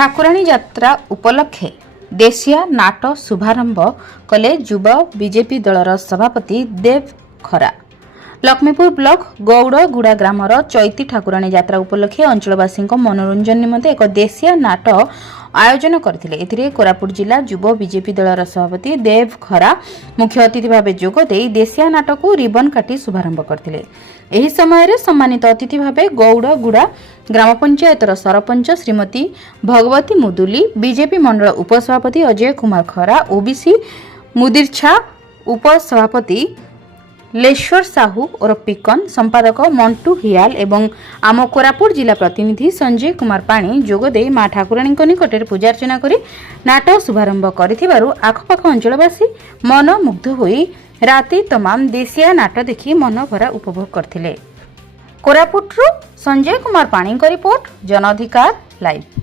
ଠାକୁରାଣୀ ଯାତ୍ରା ଉପଲକ୍ଷେ ଦେଶିଆ ନାଟ शुभारंभ कले युव बीजेपी दलर सभापति देव खरा। लक्ष्मीपुर ब्लॉक गौड़गुड़ा ग्रामर चैती ठाकुराणी यात्रा उपलक्षे अंचलवासी मनोरंजन निमंते एक देशिया नाट आयोजन करथिले। कोरापुट जिला युव बीजेपी दलर सभापति देव खरा मुख्य अतिथि भावे जोगदे देशिया नाट को रिबन काटी शुभारंभ करथिले। एही समय रे सम्मानित अतिथि भावे गौड़गुड़ा ग्राम पंचायतर सरपंच श्रीमती भगवती मुदुली, बीजेपी मंडल उपसभापति अजय कुमार खरा, ओबीसी मुदिरछा उपसभापति लेश्वर साहू और पिकन, संपादक मंटू हियाल एवं आम कोरापुट जिला प्रतिनिधि संजय कुमार पाणी जोगदे मां ठाकुराणी निकट पूजार्चना कर नाट शुभारंभ कर आखपाख अंचलवासी मनमुग्ध होई राति तमाम देशिया नाट देखि मन भरा उपभोग करथिले। कोरापुटरू संजय कुमार पाणी रिपोर्ट, जन अधिकार लाइव।